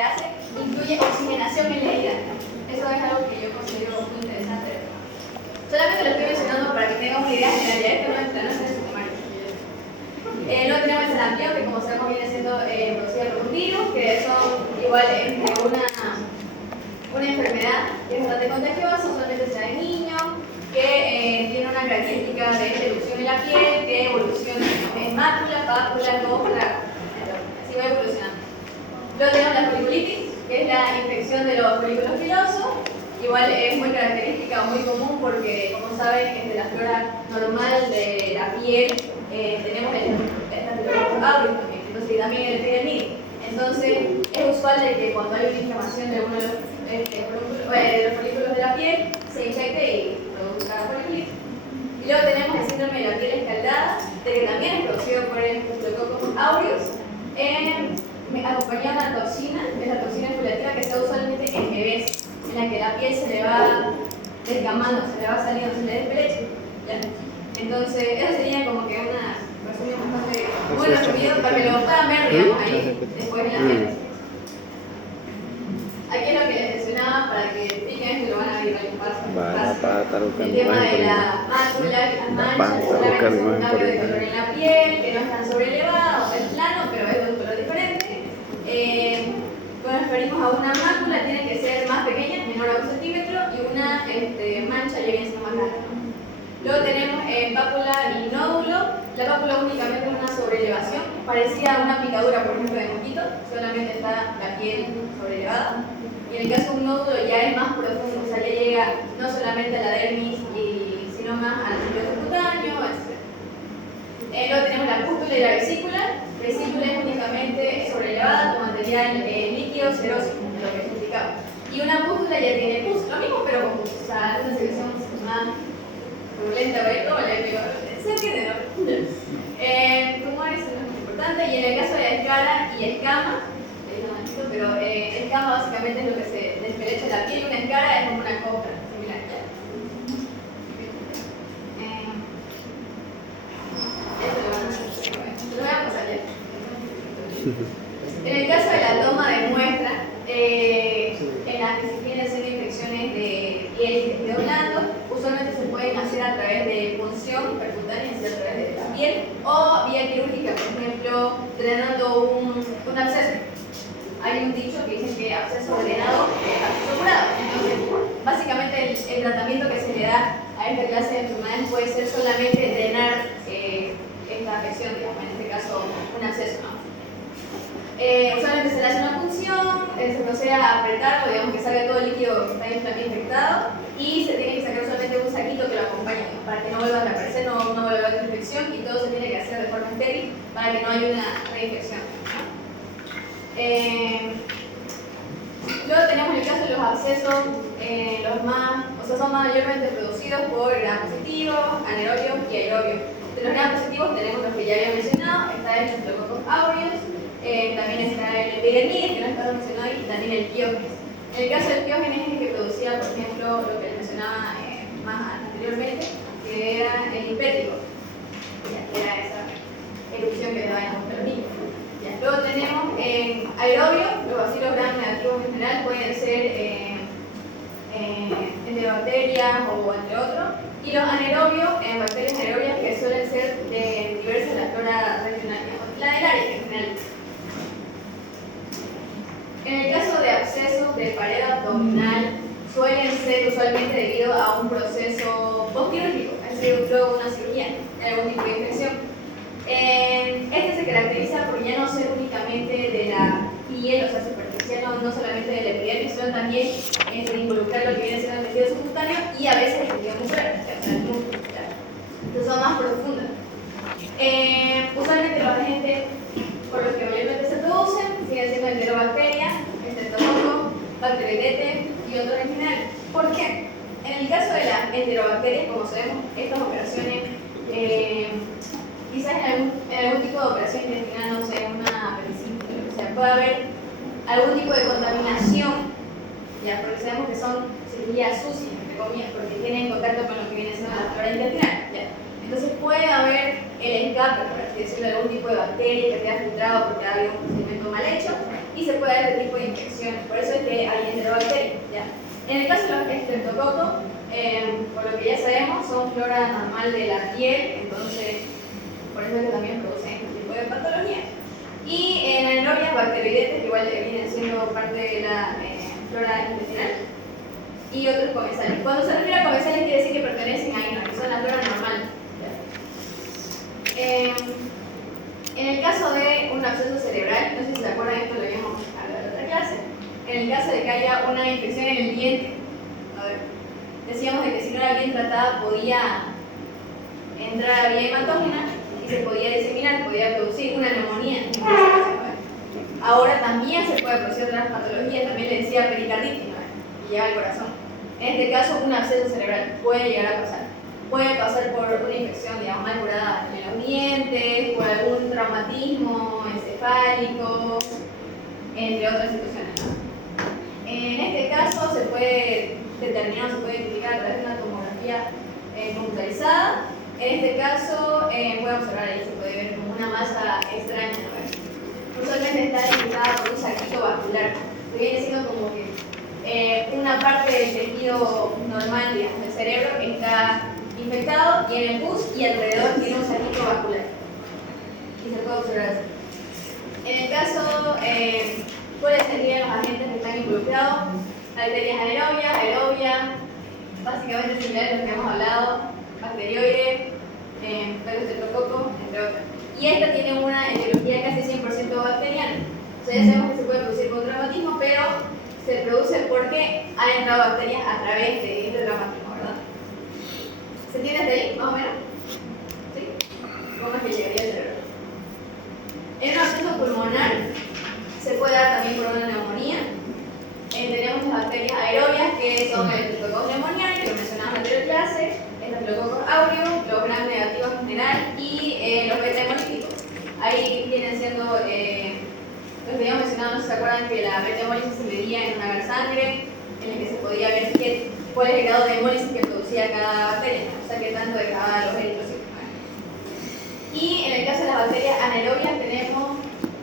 le hace, incluye oxigenación en la herida. Eso es algo que yo considero muy interesante. Solamente lo estoy mencionando para que tengan una idea general, ya esto no es el sumario. Luego tenemos el sarampión, que como sabemos viene siendo producida por un virus, que son igual una enfermedad que es bastante contagiosa, usualmente se da en niños, que tiene una característica de erupción en la piel, que evoluciona en mácula, pápula, costra, así va evolucionando. Luego tenemos la foliculitis, que es la infección de los folículos pilosos. Igual es muy característica, muy común, porque como saben, de la flora normal de la piel tenemos el aureus también, entonces también el epidemia. Entonces es usual de que cuando hay una inflamación de uno de los folículos de la piel, se infecte y produzca foliculitis. Y luego tenemos el síndrome de la piel escaldada, de que también es producido por el Staphylococcus aureus, acompañado de una toxina, que es la toxina foliativa, que se usa usualmente en bebés, en la que la piel se le va desgamando, se le va saliendo, se le despelecha. Entonces, eso sería como que una resumen bastante muy resumido para que lo puedan ver, digamos, ahí después en la mente. Aquí es lo que les mencionaba para que piquen esto y lo van a ver el tema de la mácula, las manchas, solamente es un cambio de color en la piel, que no es tan sobrelevado, o es plano, pero es de un color diferente. Cuando nos referimos a una mácula, tiene que ser más pequeña, menor a 1 centímetro, y una mancha ya viene siendo más grande. Luego tenemos pápula y nódulo. La pápula únicamente es una sobrelevación, parecida a una picadura, por ejemplo, de mosquito, solamente está la piel sobrelevada. Y en el caso de un nódulo ya es más profundo, o sea, ya llega no solamente a la dermis, sino más al núcleo subcutáneo, etc. Luego tenemos la pústula y la vesícula. La vesícula es únicamente sobrelevada con material líquido seroso, de lo que explicaba. Y una pústula ya tiene pus, lo mismo pero con pus, o sea, una secreción más turbulenta, pero se entiende, ¿no? Tumores es muy importante, y en el caso de escara y escama, pero escama básicamente es lo que se despelecha en la piel, y una escara es como una costra similar. Lo voy a pasar ya. En el caso de la toma de muestra, en las que se quieren hacer infecciones de piel y tejido blando, usualmente se pueden hacer a través de punción percutánea, es decir, a través de la piel, o vía quirúrgica, por ejemplo, drenando un absceso. Hay un dicho que dice que absceso drenado es absceso curado. Entonces, básicamente el tratamiento que se le da a esta clase de enfermedades puede ser solamente drenar esta afección, digamos, en este caso un absceso, ¿no? Usualmente se le hace una punción, se procede a apretarlo, digamos que salga todo el líquido que está también infectado, y se tiene que sacar solamente un saquito que lo acompañe, ¿no? Para que no vuelva a reaparecer, no vuelva a haber infección, y todo se tiene que hacer de forma estéril para que no haya una reinfección. Luego tenemos el caso de los abscesos, son mayormente producidos por gram positivo, anaerobio y aerobio. De los gram positivos tenemos los que ya había mencionado, está el Staphylococcus aureus, también está el epidemia, que no está mencionado ahí, y también el piógenes. En el caso del piógenes es el que producía, por ejemplo, lo que les mencionaba más anteriormente, que era el impético, que era esa erupción que le daban a los niños. Luego tenemos aerobio, los bacilos gram negativos en general pueden ser enterobacterias o entre otros, y los anaerobios, bacterias anaerobias que suelen ser diversas de la flora regional, la del área en general. En el caso de abscesos de pared abdominal, suelen ser usualmente debido a un proceso postquirúrgico, es decir, luego una cirugía de algún tipo de infección. Este se caracteriza por ya no ser únicamente de la piel, o sea, superficial, no solamente de la epidermis, sino también involucrar lo que viene siendo el tejido subcutáneo y a veces el tejido muscular, o sea, el músculo. Entonces son más profundas. Usualmente los agentes por los que mayormente se producen siguen siendo enterobacterias, estreptococcus, bacteroidetes y otros en general. ¿Por qué? En el caso de las enterobacterias, como sabemos, estas operaciones quizás en algún tipo de operación intestinal, no sé, una apendicitis, o sea, puede haber algún tipo de contaminación, ya, porque sabemos que son cirugías sucias, entre comillas, porque tienen contacto con lo que viene siendo la flora intestinal, ya. Entonces puede haber el escape, por así decirlo, de algún tipo de bacteria que te haya filtrado porque ha habido un procedimiento mal hecho, y se puede dar este tipo de infección. infecciones. Por eso es que hay enterobacterias, ¿ya? En el caso de los estreptococos, por lo que ya sabemos, son flora normal de la piel, entonces por eso es que también producen este tipo de patología. Y en anaerobias bacteroidetes, que igual vienen siendo parte de la flora intestinal, y otros comensales. Cuando se refiere a comensales quiere decir que pertenecen a INA, que son la flora normal. En el caso de un absceso cerebral, no sé si se acuerdan, esto lo habíamos hablado en otra clase, en el caso de que haya una infección en el diente, a ver, decíamos de que si no era bien tratada podía entrar a vía hematógena y se podía diseminar, podía producir una neumonía. Ahora también se puede producir otras patologías, también le decía pericarditis, ¿no? Y lleva al corazón. En este caso, un absceso cerebral puede llegar a pasar. Puede pasar por una infección, digamos, mal curada en los dientes, por algún traumatismo encefálico, entre otras situaciones, ¿no? En este caso se puede determinar, se puede identificar a través de una tomografía computarizada. En este caso, puede observar ahí, se puede ver como una masa extraña, ¿no? Usualmente está infectada por un saquito vascular, que viene siendo como que una parte del tejido normal, digamos, del cerebro está infectado y en el pus y alrededor tiene un saquito vascular. Y se puede observar así. En el caso, ¿cuáles serían los agentes que están involucrados? Bacterias anaerobias, aerobias, básicamente similares a los que hemos hablado, bacterioides, estreptococos, entre otras. Y esta tiene una etiología casi 100% bacteriana. O sea, ya sabemos que se puede producir por traumatismo, pero se produce porque han entrado bacterias a través de este traumatismo, ¿verdad? ¿Se entiende hasta ahí, más o menos? ¿Sí? ¿Cómo es que llegaría al cerebro? En un absceso pulmonar se puede dar también por una neumonía. Tenemos las bacterias aerobias, que son el Streptococcus pneumoniae, que lo mencionamos en la anterior clase, el Staphylococcus aureus, los gram negativos en general y los beta hemolíticos. Ahí vienen siendo los que habíamos mencionado, no se acuerdan que la beta hemólisis se medía en una sangre, en el que se podía ver cuál es el grado de hemólisis que producía cada bacteria, ¿no? O sea, qué tanto dejaba los eritrocitos. Y en el caso de las bacterias anaerobias tenemos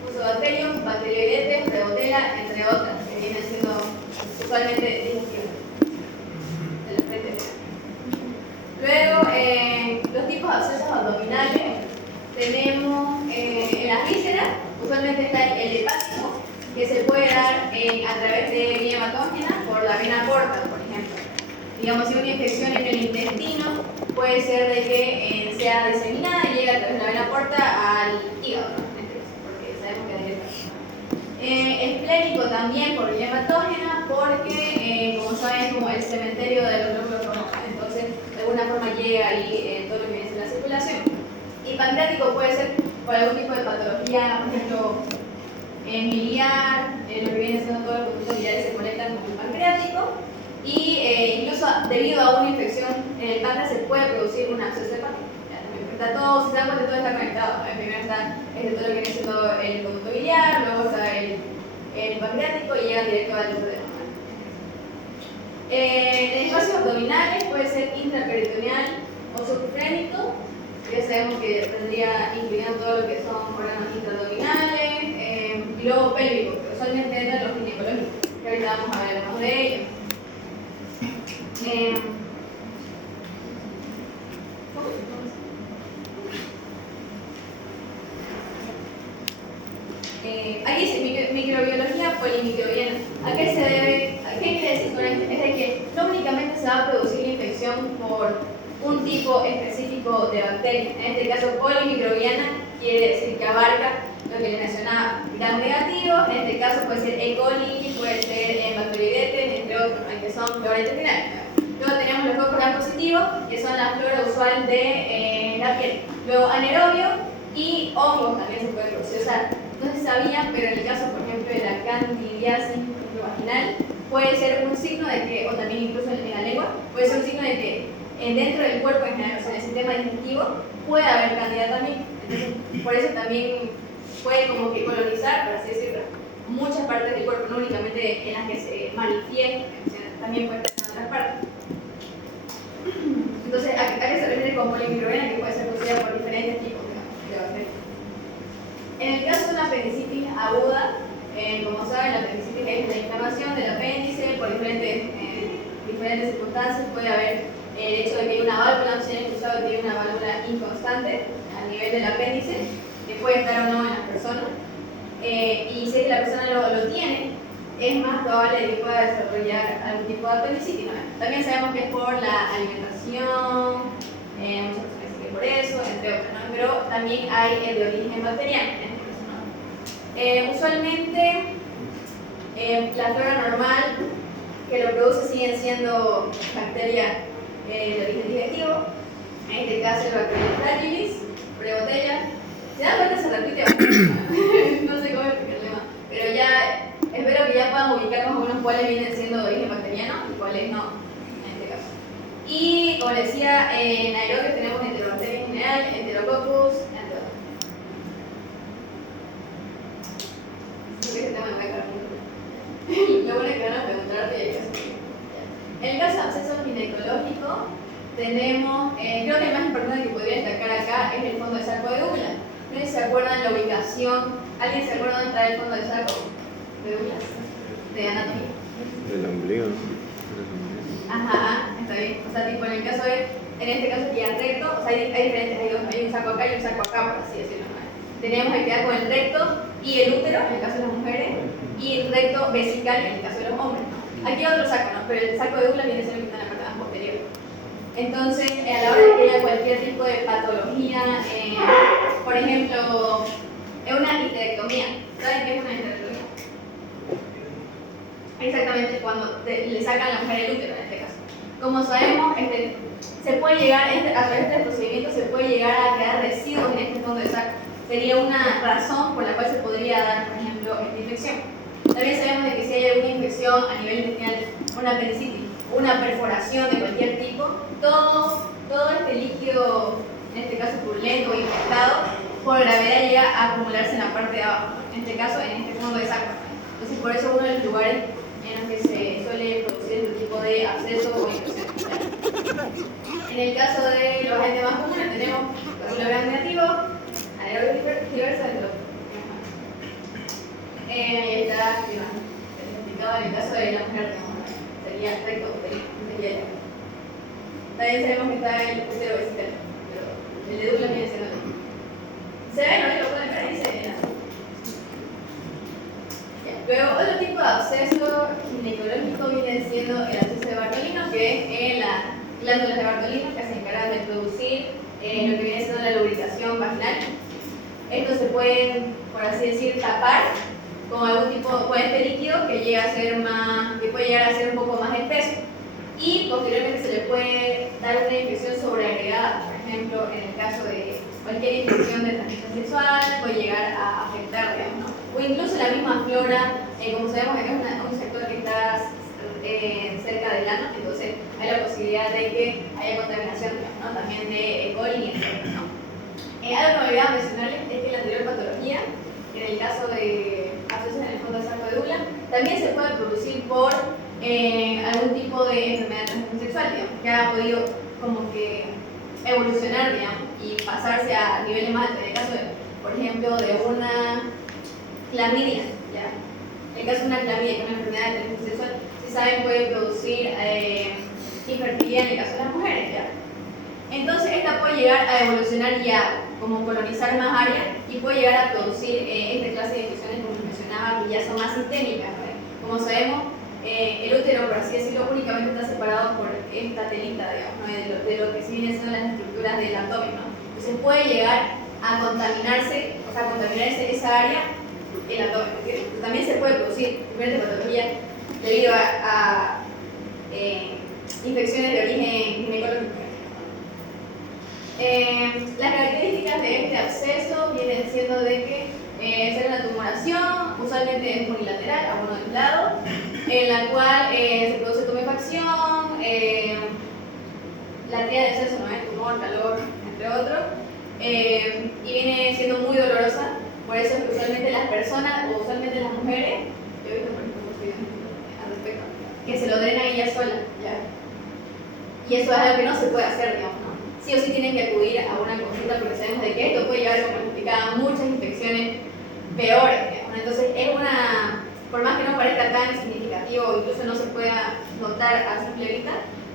Fusobacterium, Bacteroidetes, Prebotella, entre otras, que vienen siendo usualmente digestivas de la frente. Luego, los tipos de abscesos abdominales tenemos en las vísceras, usualmente está el hepático, que se puede dar a través de vía hematógena por la vena porta, por ejemplo. Digamos, si una infección en el intestino, puede ser de que sea diseminada y llegue a través de la vena porta al hígado, ¿no? Porque sabemos que es esplénico también por vía hematógena, porque, como saben, es como el cementerio de los glóbulos rojos, entonces de alguna forma llega ahí todo lo que viene en la circulación. Y pancreático puede ser por algún tipo de patología, por ejemplo, miliar, lo que viene siendo todos los conductos biliares se conectan con el pancreático. Y incluso debido a una infección en el páncreas se puede producir un absceso hepático. Está todo, si se dan cuenta, todo está conectado. Primero está todo lo que viene siendo el conducto biliar, luego está el pancreático y llegan directo al duodeno. En espacios abdominales puede ser intraperitoneal o subfrénico. Ya sabemos que tendría incluyendo todo lo que son órganos intraabdominales, y luego pélvico, que usualmente entran los ginecológicos, que ahorita vamos a ver algunos de ellos. Aquí dice microbiología polimicrobiana. ¿A qué se debe? ¿Qué quiere decir con esto? Es de que no únicamente se va a producir la infección por un tipo específico de bacteria. En este caso, polimicrobiana quiere decir que abarca lo que les mencionaba, gram negativos. En este caso puede ser E. coli, puede ser bacteroidetes, entre otros, que son flora intestinal. Luego tenemos los cocos gram positivos, que son la flora usual de la piel. Luego anaerobio y hongos también se pueden producir. O sea, no se sabía, pero en el caso, por ejemplo, de la candidiasis vaginal, puede ser un signo de que, o también incluso en la lengua, puede ser un signo de que dentro del cuerpo en general, o sea, en el sistema digestivo, puede haber candida también. Entonces, por eso también puede como que colonizar, por así decirlo, muchas partes del cuerpo, no únicamente en las que se manifiesta, también puede estar en otras partes. Entonces, ¿a qué se refiere con polimicrobiana? Que puede ser producida por diferentes tipos de bacterias. En el caso de una apendicitis aguda, como saben, la apendicitis es la inflamación del apéndice por diferentes circunstancias. Puede haber el hecho de que hay una válvula, no se hayan escuchado que hay una válvula inconstante a nivel del apéndice, que puede estar o no en las personas. Y si es que la persona lo tiene, es más probable que pueda desarrollar algún tipo de apendicitis, ¿no? También sabemos que es por la alimentación, muchas personas dicen que por eso, entre otras, ¿no? Pero también hay el de origen bacteriano, en este caso, ¿no? Usualmente la flora normal que lo produce siguen siendo bacterias de origen digestivo, en este caso el Bacteria fragilis, prebotella. ¿Se dan cuenta? Se repite bastante, no sé cómo explicarle más, pero ya espero que ya puedan ubicar más o menos cuáles vienen siendo de origen bacteriano y cuáles no, en este caso. Y como les decía, en aerobios tenemos Enterobacteria en general, Enterococcus, entre otros. Creo que ese tema me va a quedar lo bueno es que van a preguntarte y hay que hacer. En el caso de absceso ginecológico, tenemos, creo que el más importante que podría destacar acá es el fondo de saco de Douglas. No sé si se acuerdan la ubicación. ¿Alguien se acuerda dónde está el fondo de saco de Douglas? De anatomía. Del ombligo. Ajá, está bien. O sea, tipo en el caso de, en este caso que es recto, o sea, hay diferentes, hay un saco acá y un saco acá, por así decirlo, ¿no? Tenemos el que da con el recto y el útero, en el caso de las mujeres, y el recto vesical, en el caso de los hombres, ¿no? Aquí hay otro saco, ¿no? Pero el saco de Douglas viene siendo el que está en la parte más posterior. Entonces, a la hora de que haya cualquier tipo de patología, por ejemplo, es una histerectomía. ¿Saben qué es una histerectomía? Exactamente, cuando le sacan a la mujer el útero, en este caso. Como sabemos, se puede llegar, a través de este procedimiento se puede llegar a quedar residuos en este fondo de saco. Sería una razón por la cual se podría dar, por ejemplo, esta infección. También sabemos de que si hay alguna infección a nivel intestinal, una apendicitis, una perforación de cualquier tipo, todo este líquido, en este caso purulento o infectado, por gravedad llega a acumularse en la parte de abajo, en este caso en este fondo de saco. Entonces, por eso uno de los lugares en los que se suele producir este tipo de absceso o infección. En el caso de los agentes más comunes tenemos coágulo grande negativo, anaerobio diverso, entre otros. Ahí está, explicado en el caso de la mujer, sería recto, sería el. También sabemos que está el útero vesical, pero el de Douglas viene siendo el. ¿Se ven o no? Lo pueden ver ahí, se ven. Luego, otro tipo de absceso ginecológico viene siendo el absceso de Bartolino, que es en las glándulas de Bartolino que se encargan de producir lo que viene siendo la lubricación vaginal. Estos se pueden, por así decir, tapar con algún tipo de este líquido que llega a ser que puede llegar a ser un poco más espeso. Y posteriormente se le puede dar una infección sobreagregada, por ejemplo, en el caso de cualquier infección de transmisión sexual, puede llegar a afectar, digamos, ¿no? O incluso la misma flora, como sabemos, es un sector que está cerca del ano, entonces hay la posibilidad de que haya contaminación, digamos, ¿no? También de E. coli y etc., ¿no? Algo que me olvidaba mencionarles es que la anterior patología, en el caso de abscesos en el fondo del saco de Douglas, también se puede producir por algún tipo de enfermedad de transmisión sexual, digamos, que ha podido como que evolucionar, digamos, y pasarse a niveles más altos. En el caso, por ejemplo, de una clamidia, ¿ya? En el caso de una clamidia, que es una enfermedad de transmisión sexual, si saben, puede producir infertilidad en el caso de las mujeres, ¿ya? Entonces, esta puede llegar a evolucionar ya, como colonizar más áreas y puede llegar a producir esta clase de infecciones, como les mencionaba, que ya son más sistémicas, ¿no? Como sabemos, el útero, por así decirlo, únicamente está separado por esta telita, digamos, ¿no? de lo que sí vienen siendo las estructuras del abdomen, ¿no? Entonces puede llegar a contaminarse, o sea, contaminarse esa área, el abdomen. También se puede producir diferentes patologías debido a infecciones de origen ginecológico. Las características de este absceso vienen siendo de que será una tumoración, usualmente es unilateral, a uno de los lados, en la cual se produce tumefacción, la tríada de absceso, ¿no? Tumor, calor, entre otros, y viene siendo muy dolorosa. Por eso es que usualmente las personas, o usualmente las mujeres, yo he visto por ejemplo al respecto, que se lo drenan ellas solas, ¿ya? Y eso es algo que no se puede hacer, digamos, ¿no? Sí o sí tienen que acudir a una consulta porque sabemos de que esto puede llevar, como les explicaba, muchas infecciones peores, digamos. Entonces es por más que no parezca tan tan significativo, incluso no se pueda notar a simple vista,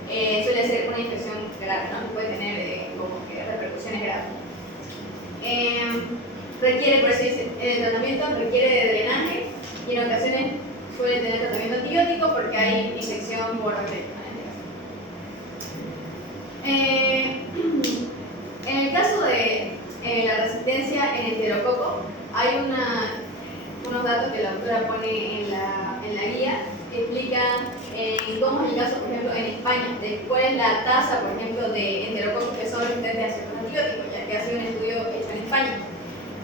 suele ser una infección grave, ¿no? Puede tener como que repercusiones graves. Requiere, por eso dice, el tratamiento requiere de drenaje y en ocasiones suele tener tratamiento antibiótico porque hay infección por bacterias. En el caso de la resistencia en enterococo, hay unos datos que la autora pone en la guía que explican cómo es el caso, por ejemplo, en España, de cuál es la tasa, por ejemplo, de enterococos que son resistentes a ciertos antibióticos, ya que ha sido un estudio hecho en España.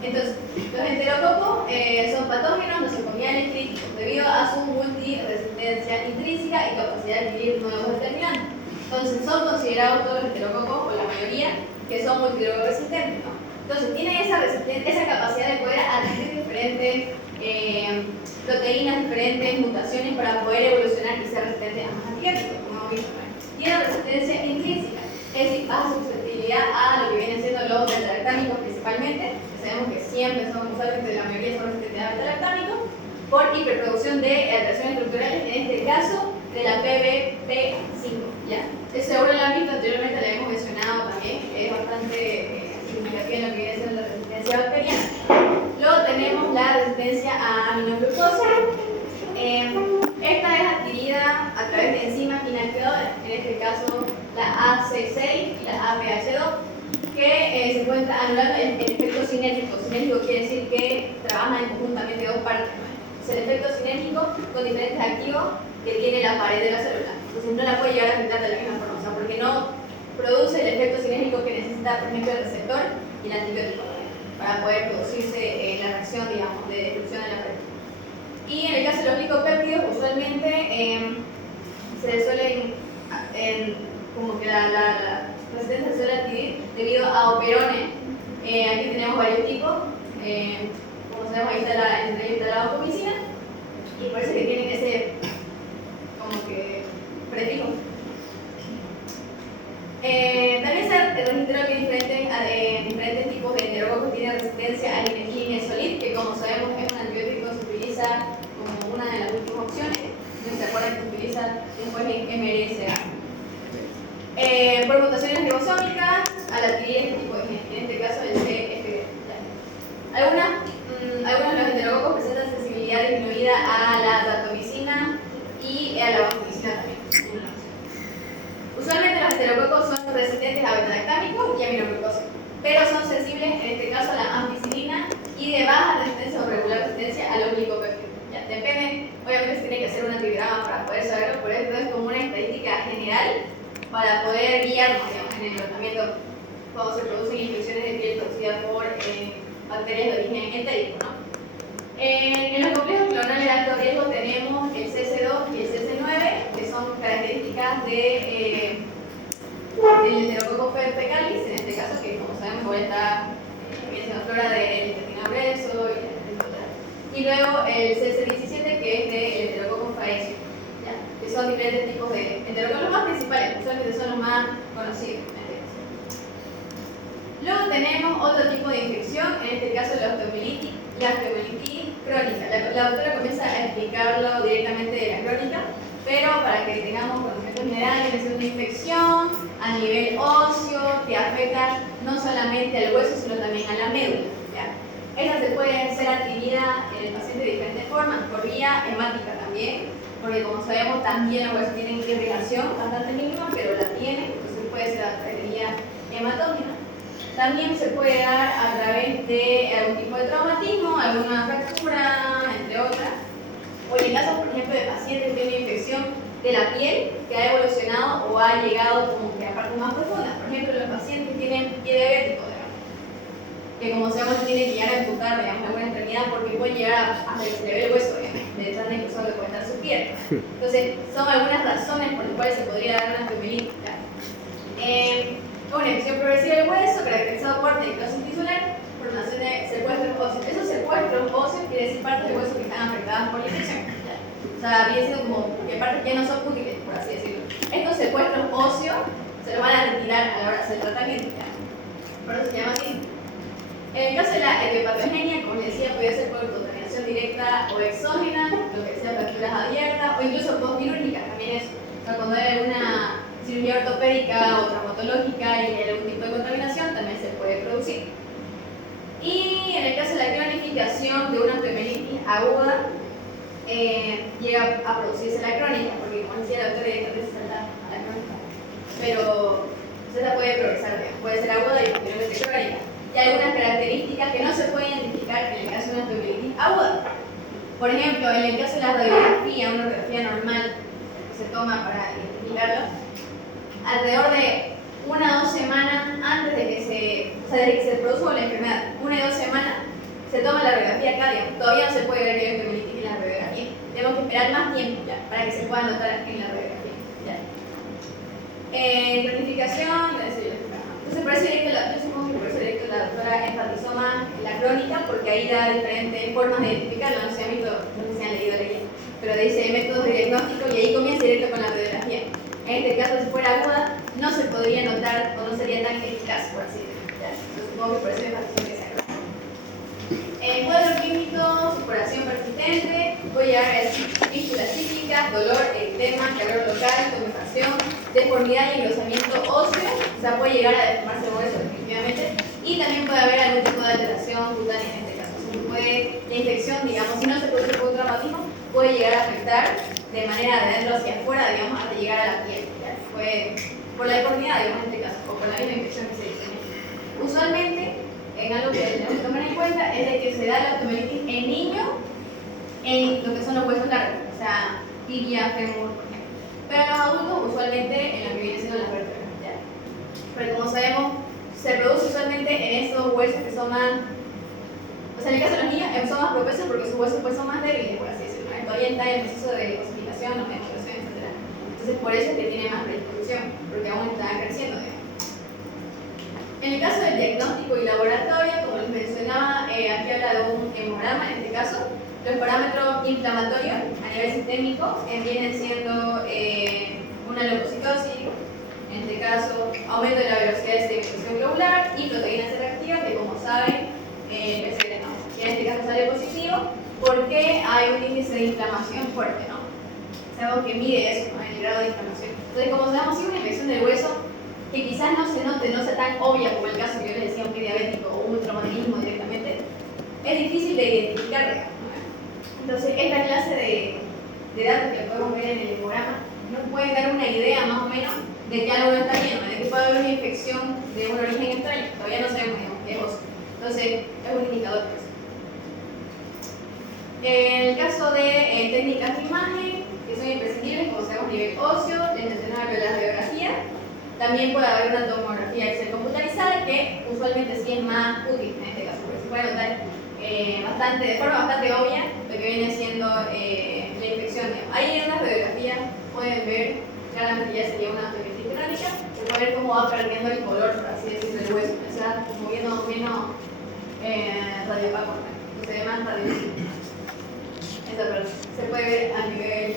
Entonces, los enterococos son patógenos nosocomiales críticos debido a su multiresistencia intrínseca y capacidad de adquirir nuevos determinantes. Entonces, son considerados todos los enterococos, o la mayoría, que son multidrogresistentes, ¿no? Entonces, tienen esa capacidad de poder adquirir diferentes proteínas, diferentes mutaciones para poder evolucionar y ser resistentes a más antibióticos, como hemos visto. Tienen resistencia intrínseca, es decir, baja susceptibilidad a lo que vienen siendo los beta-lactámicos principalmente. Sabemos que siempre son, usualmente la mayoría son resistentes a beta-lactámicos, por hiperproducción de alteraciones estructurales, en este caso de la PBP5. ¿Ya? Seguro lo han visto anteriormente, la hemos mencionado también, es bastante significativa en lo que viene siendo la resistencia bacteriana. Luego tenemos la resistencia a aminoglucosa. Esta es adquirida a través de enzimas inactivadoras, en este caso la AC6 y la APH2, que se encuentra anulando el efecto sinérgico. Sinérgico quiere decir que trabajan conjuntamente dos partes, ¿no? Es el efecto sinérgico con diferentes activos que tiene la pared de la célula. Entonces no la puede llegar a afectar de la misma forma, o sea, porque no produce el efecto sinérgico que necesita, por ejemplo, el receptor y el antibiótico para poder producirse la reacción, digamos, de destrucción de la pared. Y en el caso de los glicopéptidos, usualmente se suelen, como que la resistencia se suele adquirir debido a operones. Aquí tenemos varios tipos. Como sabemos, ahí está la vancomicina, y por eso que tienen ese como que prefijo. También se registró que diferentes tipos de enterococos tienen resistencia al linezolid, que como sabemos es un antibiótico que se utiliza como una de las últimas opciones. No se acuerdan que se utiliza después en MRSA. Por mutaciones ribosómicas, al adquirir este tipo de genes, en este caso el CFG. Algunos de los enterococos presentan sensibilidad disminuida a la datomicina y a la vancomicina también. Usualmente los enterococos son resistentes a beta-lactámicos y aminoglucosa, pero son sensibles, en este caso, a la ampicilina y de baja resistencia o regular resistencia a los glicopéptidos. Ya, depende, obviamente se tiene que hacer un antigrama para poder saberlo, por eso es como una estadística general para poder guiarnos, digamos, en el tratamiento cuando se producen infecciones de piel producidas por bacterias de origen entérico, ¿no? En los complejos clonales de alto riesgo tenemos el CC2 y el CC9, que son características del Enterococcus fecalis, en este caso, que como sabemos igual está viendo flora del intestino grueso, y luego el CC17, que es del Enterococcus faecio, que son diferentes tipos de enterococos, los más principales, usualmente son los más conocidos. Luego tenemos otro tipo de infección, en este caso la osteomielitis crónica. La autora comienza a explicarlo directamente de la crónica, pero para que tengamos conocimiento general, es una infección a nivel óseo que afecta no solamente al hueso, sino también a la médula. ¿Ya? Esta se puede ser adquirida en el paciente de diferentes formas, por vía hemática también, porque como sabemos también los huesos tienen irrigación bastante mínima, pero la tienen, entonces puede ser a través de vía hematógena. También se puede dar a través de algún tipo de traumatismo, alguna fractura, entre otras. O en el caso, por ejemplo, de pacientes que tienen infección de la piel que ha evolucionado o ha llegado como que a partes más profundas. Por ejemplo, los pacientes que tienen pie diabético, que como sabemos tienen que llegar a amputar, digamos, alguna extremidad porque pueden llegar hasta que se le ve el hueso, de tan incluso que puede estar su piel. Entonces, son algunas razones por las cuales se podría dar una osteomielitis. Una infección progresiva del hueso, caracterizado por necrosis tisular, formación de secuestros óseos. Esos secuestros óseos quiere decir partes del hueso que están afectadas por la infección. O sea, viene siendo como que partes que no son útiles, por así decirlo. Estos secuestros óseos se los van a retirar a la hora de hacer el tratamiento. Por eso se llama así. En el caso de la hepatogenia, como les decía, puede ser por contaminación directa o exógena, lo que sea fracturas abiertas o incluso postquirúrgicas, también es, o sea, cuando hay alguna cirugía ortopédica o traumatológica y hay algún tipo de contaminación, también se puede producir. Y en el caso de la cronificación de una osteomielitis aguda, llega a producirse la crónica, porque como decía la doctora, directamente se salta a la crónica. Pero esta puede progresar, puede ser aguda y posteriormente crónica. Y hay algunas características que no se pueden identificar en el caso de una osteomielitis aguda. Por ejemplo, en el caso de la radiografía, una radiografía normal que se toma para identificarlo, alrededor de 1 a 2 semanas antes de que desde que se produjo la enfermedad, 1 y 2 semanas, se toma la radiografía acá, digamos. Todavía no se puede ver que hay osteomielitis en la radiografía. Tenemos que esperar más tiempo ya, para que se pueda notar en la radiografía. Cronificación, entonces por eso yo supongo que por eso directo la doctora enfatizó más la crónica, porque ahí da diferentes formas de identificarlo. No sé, a mí no sé si han leído la guía, pero dice métodos de diagnóstico y ahí comienza directo con la radiografía. En este caso, si fuera aguda, no se podría notar o no sería tan eficaz, por así decirlo. Yo supongo que por eso enfatizó que sea crónica. Cuadro clínico, supuración persistente, puede llegar a fístulas cíclicas, dolor, edema, calor local, tumefación, deformidad y engrosamiento óseo, o sea, puede llegar a deformarse el hueso definitivamente, y también puede haber algún tipo de alteración cutánea en este caso. O sea, la infección, digamos, si no se produce por un traumatismo, puede llegar a afectar de manera de adentro hacia afuera, digamos, hasta llegar a la piel. ¿Ya? Puede, por la deformidad, digamos, en este caso, o por la misma infección que se diseña. Usualmente, en algo que tenemos que tomar en cuenta es de que se da la osteomielitis en niños en lo que son los huesos largos, o sea, tibia, fémur, por ejemplo. Pero en los adultos, usualmente en lo que viene siendo las vértebras. ¿Ya? Pero como sabemos, se produce usualmente en esos huesos que son más. O sea, en el caso de los niños son más propensos porque sus huesos pues, son más débiles, por así decirlo. Todavía está en el proceso de osificación o maduración, etc. Entonces, por eso es que tiene más predisposición, porque aún está creciendo, digamos. En el caso del diagnóstico y laboratorio, como les mencionaba, aquí habla de un hemograma en este caso. Los parámetros inflamatorios a nivel sistémico vienen siendo una leucocitosis, en este caso aumento de la velocidad de sedimentación globular y proteína C reactiva, que como saben, PCR, ¿no? Y en este caso sale positivo porque hay un índice de inflamación fuerte, ¿no? Sabemos que mide eso, ¿no? El grado de inflamación. Entonces, como sabemos, si una infección del hueso que quizás no se note, no sea tan obvia como el caso que yo les decía, un diabético o un traumatismo directamente, es difícil de identificar, digamos. Entonces, esta clase de datos que podemos ver en el hemograma nos pueden dar una idea más o menos de que algo no está bien, de que puede haber una infección de un origen extraño. Todavía no sabemos, digamos, qué es óseo. Entonces, es un indicador de eso. En el caso de técnicas de imagen, que son imprescindibles, como sabemos, nivel óseo, les mencionaba la radiografía. También puede haber una tomografía Excel computarizada, que usualmente sí es más útil en este caso, porque se puede notar de forma bastante obvia lo que viene siendo la infección. Ahí en una radiografía pueden ver claramente ya sería una osteomielitis crónica, se puede ver cómo va perdiendo el color, por así decirlo, del hueso, o sea, como menos radiopaco, se ve más radiológico. Se puede ver a nivel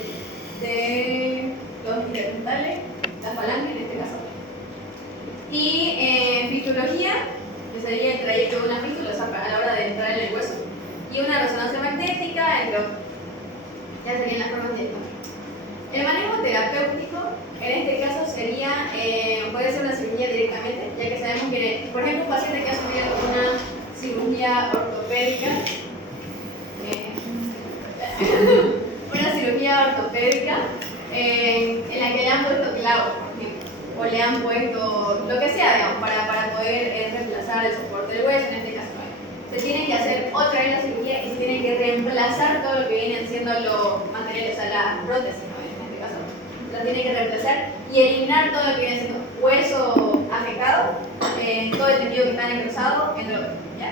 de los intercostales, la falange en este caso. Y fistología, que sería el trayecto de una fístula, o sea, a la hora de entrar en el hueso. Y una resonancia magnética, entre otros. Ya serían las formas de diagnóstico. El manejo terapéutico, en este caso, sería, puede ser una cirugía directamente, ya que sabemos que, por ejemplo, un paciente que ha sufrido una cirugía ortopédica, en la que le han puesto clavos, por ejemplo, o le han puesto lo que sea, digamos, para poder reemplazar el soporte del hueso, en este caso. Se tiene que hacer otra vez la cirugía y se tiene que reemplazar todo lo que vienen siendo los materiales, o sea, las prótesis, ¿no? En este caso, la tiene que reemplazar y eliminar todo lo que viene siendo hueso afectado, todo el tejido que está necrosado, entre otros. ¿Ya?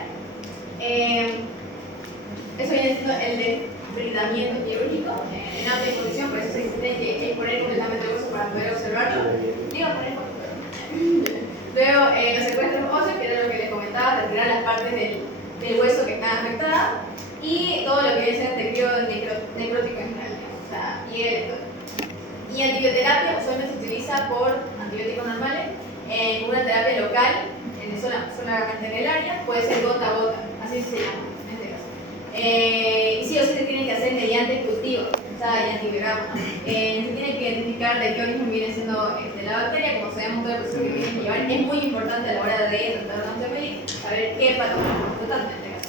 Eso viene siendo el debridamiento quirúrgico en alta exposición, por eso se tiene que exponer completamente el hueso para poder observarlo. Luego, los secuestros óseos, que era lo que les comentaba, retirar las partes del hueso que están afectadas y todo lo que viene siendo tejido necrótico en general, o sea, piel, todo. Y antibioterapia usualmente se utiliza por antibióticos normales en una terapia local, solamente en el área, puede ser gota a gota, así se llama en este caso. Y sí o sí se tiene que hacer mediante cultivo, o y antivirales. Se tiene que identificar de qué origen viene siendo la bacteria, como sabemos todo el proceso que tiene que llevar. Es muy importante a la hora de tratar una enfermedad saber qué patógeno estamos tratando en este caso.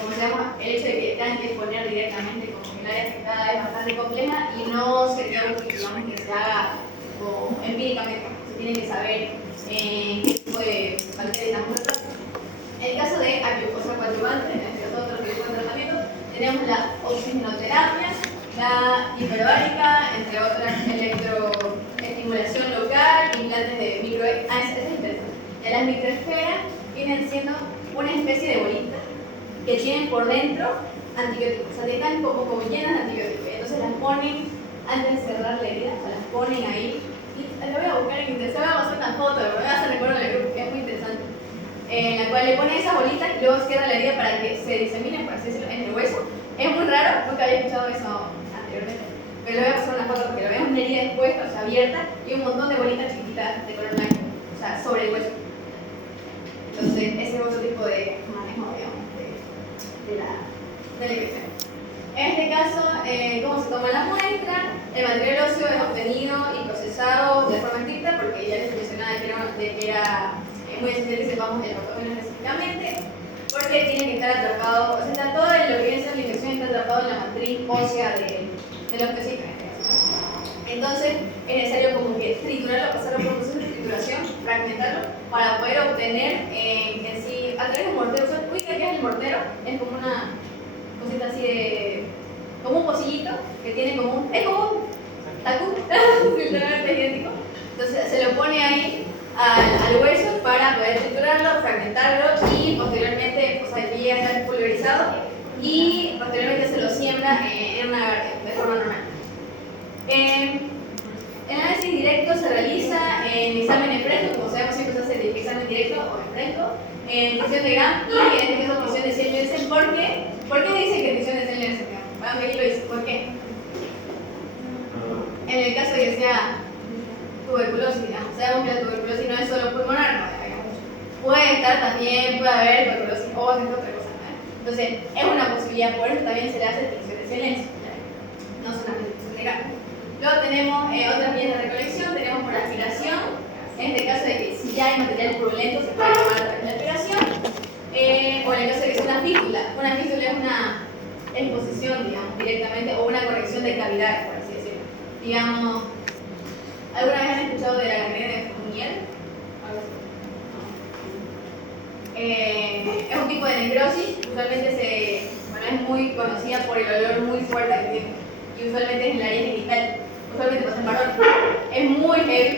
Como sabemos, el hecho de que tengan que exponer directamente como que el área afectada es bastante compleja y no sería útil, digamos, que se haga empíricamente. Se tiene que saber qué tipo de bacteria estamos tratando. En el caso de acuosa coadyuvante, en este caso otro tipo de tratamiento, tenemos la oxigenoterapia, la hiperbárica, entre otras electroestimulación local, implantes de microesferas. Eso es interesante. Las microesferas vienen siendo una especie de bolitas que tienen por dentro antibióticos, o sea, están como llenas de antibióticos. Entonces las ponen antes de cerrar la herida, o sea, las ponen ahí. Y lo voy a buscar en internet, voy a pasar una foto, lo voy a hacer recuerdo en el grupo, que es muy interesante. En la cual le ponen esa bolita y luego cierra la herida para que se disemine, por así decirlo, en el hueso. Es muy raro, nunca había escuchado eso anteriormente. Pero le voy a pasar una foto porque lo vemos una herida expuesta, o sea, abierta, y un montón de bolitas chiquitas de color blanco, o sea, sobre el hueso. Entonces, ese es otro tipo de manejo, digamos, de la infección. En este caso, ¿cómo se toma la muestra? El material óseo es obtenido y procesado de forma estricta, porque ya les mencionaba que era muy esencial que sepamos el patógeno específicamente, porque tiene que estar atrapado, o sea, está todo lo que viene siendo la infección está atrapado en la matriz ósea de los tecitos. Entonces, es necesario como que triturarlo, pasarlo por un proceso de trituración, fragmentarlo, para poder obtener en sí, a través de un mortero. O sea, ubica que es el mortero, es como una cosita así de, como un pocillito que tiene como un, es como un tacú, literalmente idéntico. Entonces, se lo pone ahí al hueso para poder triturarlo, fragmentarlo y posteriormente, o sea, que ya está pulverizado y posteriormente se lo siembra en una garganta de forma normal. El análisis directo se realiza en exámenes frescos, como sabemos siempre se hace de examen directo o en fresco, en presión de Gram y en este caso presión de 100 Nielsen. ¿Por qué? ¿Por qué dice que presión de 100 Nielsen? Vamos a lo dice. ¿Por qué? En el caso de que sea tuberculosis, digamos, sabemos que la tuberculosis no es solo pulmonar, no, puede estar también, puede haber tuberculosis ósea, otra cosa, ¿no? Entonces, es una posibilidad, por eso también se le hace extinción de silencio, no solamente extinción de gas. Luego tenemos otras vías de recolección, tenemos por aspiración, en este caso de que si ya hay material purulento se puede tomar a través de la aspiración, o en el caso de que es una fístula es una exposición, digamos, directamente, o una corrección de cavidades, por así decirlo. Digamos, ¿alguna vez han escuchado de la gangrena de Fournier? Es un tipo de necrosis, usualmente es muy conocida por el olor muy fuerte que tiene, y usualmente es en el área genital, usualmente pasa en varón. Es muy heavy,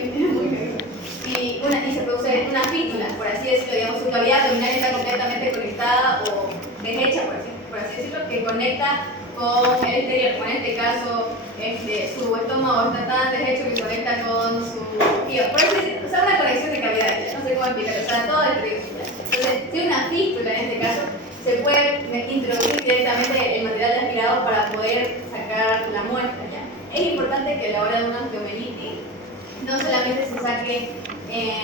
y se produce una fístula, por así decirlo, digamos, su cavidad abdominal está completamente conectada o deshecha, por así decirlo, que conecta con el exterior, en este caso su estómago está tan deshecho que conecta con su hígado, por así decirlo, o sea, una conexión de cavidades, no sé cómo explicarlo, o sea, todo el exterior. Entonces, si una fístula en este caso, se puede introducir directamente el material de aspirado para poder sacar la muestra. ¿Ya? Es importante que a la hora de una osteomelitis no solamente se saque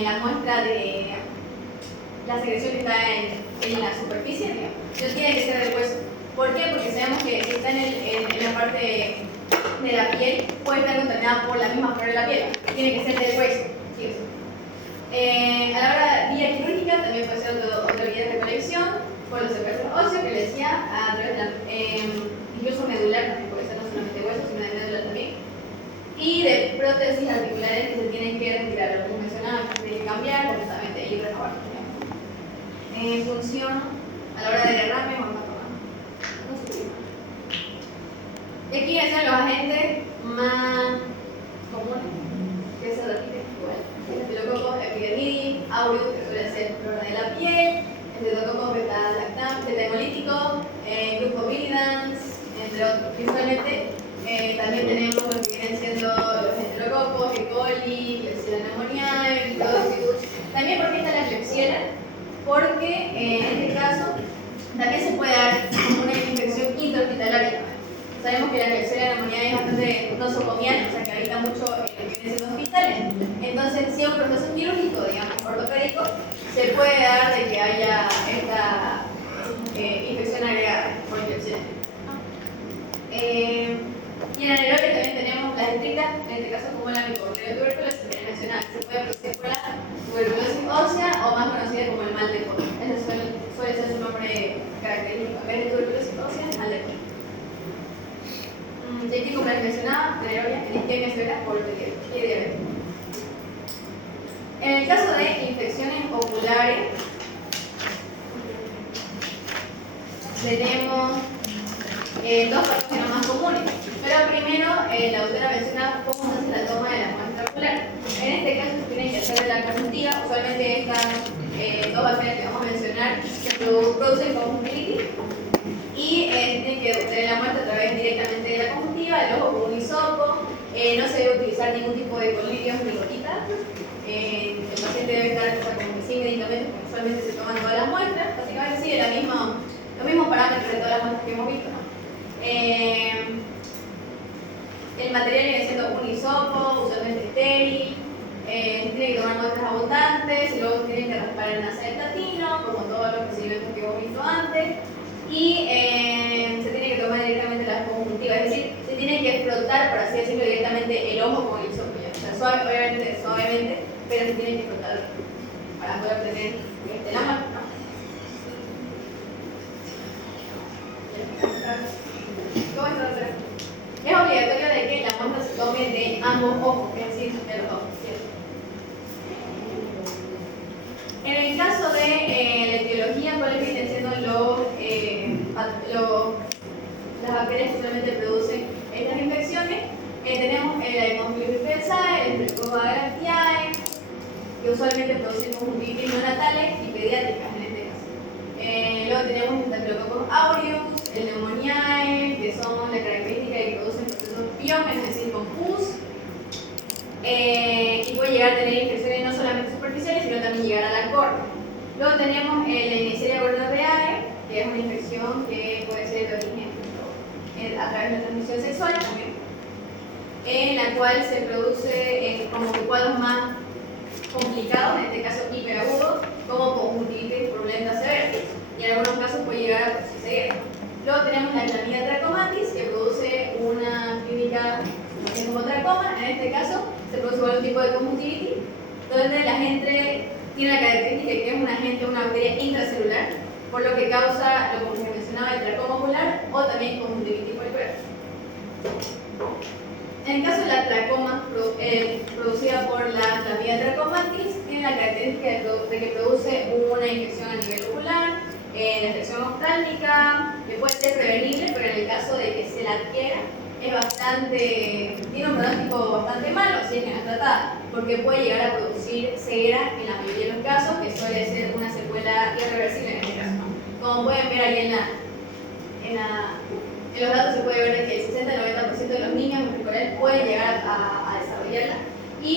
la muestra de la secreción que está en la superficie, digamos, no tiene que ser del hueso. ¿Por qué? Porque sabemos que si está en la parte de la piel, puede estar contaminada por la misma flora de la piel. Tiene que ser del hueso. ¿Sí? A la hora de vía quirúrgica también puede ser otra vía de recolección por los secuestros óseos que le decía, a través de la, incluso medular también puede ser, no solamente hueso, sino de médula también, y de prótesis articulares que se tienen que retirar, como mencionaba, que se tienen que cambiar completamente y renovar. Función a la hora de derrame o hematoma. No sé qué. Y aquí están los agentes más comunes que se repiten igual. Estafilococos epidermidis, aureus, que suele ser flora de la piel, Enterococos beta-lactam, beta-hemolítico, glucoviridans, entre otros. Visualmente también tenemos lo que vienen siendo los enterococos, E. coli, Klebsiella pneumoniae, Clostridium. También, ¿por qué está la Klebsiella? Porque en este caso también se puede dar como una infección intrahospitalaria. Sabemos que la Klebsiella pneumoniae es bastante nosocomial, o sea que habita mucho en lo que vienen siendo hospitales. Entonces, si es un proceso quirúrgico, digamos, ortopédico, se puede dar de que haya esta infección agregada por Klebsiella. anterior tuberculosis que les mencionaba, que se puede producir por la tuberculosis ósea o más conocida como el mal de Koch. Ese suele ser su nombre característico. En vez de tuberculosis ósea, mal de Koch. Y aquí, como les mencionaba, tener isquemia severa por y diabetes. En el caso de infecciones oculares, tenemos dos patógenos más comunes. Pero primero, la autora menciona cómo se hace la toma de la muestra ocular. En este caso se tiene que hacer de la conjuntiva. Usualmente estas dos bacterias que vamos a mencionar se producen conjuntivitis y tienen que obtener la muestra a través directamente de la conjuntiva, el ojo con un hisopo. No se debe utilizar ningún tipo de colirios ni gotitas. El paciente debe estar sin medicamentos, porque usualmente se toman todas las muestras. Básicamente sigue los mismos parámetros de todas las muestras que hemos visto, ¿no? El material viene siendo un hisopo, usualmente estéril. Tiene que tomar muestras abundantes y luego tienen que raspar el acetatina, como todos los procedimientos que hemos visto antes. Y se tiene que tomar directamente las conjuntivas, es decir, se tiene que frotar, por así decirlo, directamente el ojo con el hisopo. O sea, suavemente, pero se tiene que frotar para poder obtener la muestra, ¿no? ¿Cómo está, doctora? Es obligatorio de que la muestra se tome de ambos ojos, es decir, de los ojos, ¿cierto? En el caso de la etiología, ¿cuáles vienen siendo las bacterias que solamente producen estas infecciones? Tenemos el Haemophilus influenzae, el Streptococcus agarictiae, que usualmente producen conjuntivitis neonatales y pediátricas en este caso. Luego tenemos el Staphylococcus aureus, el Pneumoniae, que son la característica de que producen procesos piógenos, es decir, con pus. Y puede llegar a tener infecciones no solamente superficiales, sino también llegar a la córnea. Luego tenemos la Neisseria gonorrhoeae, que es una infección que puede ser de origen a través de la transmisión sexual también, en la cual se produce como cuadros más complicados, en este caso hiperagudos, como conjuntivitis purulenta severa, y en algunos casos puede llegar a producir ceguera. Luego tenemos la Chlamydia trachomatis, que produce una clínica como tracoma. En este caso se produce algún tipo de conjuntivitis, donde el agente tiene la característica de que es un agente, una bacteria intracelular, por lo que causa, como se mencionaba, el tracoma ocular o también conjuntivitis folicular. En el caso de la tracoma producida por la Chlamydia trachomatis, tiene la característica de que produce una infección a nivel ocular, la infección oftálmica, que puede ser prevenible, pero en el caso de que se la adquiera, tiene un pronóstico bastante malo si es que no es tratada, porque puede llegar a producir ceguera en la mayoría de los casos, que suele ser una secuela irreversible en este caso. Como pueden ver ahí en los datos se puede ver que el 60-90% de los niños en particular pueden llegar a desarrollarla, y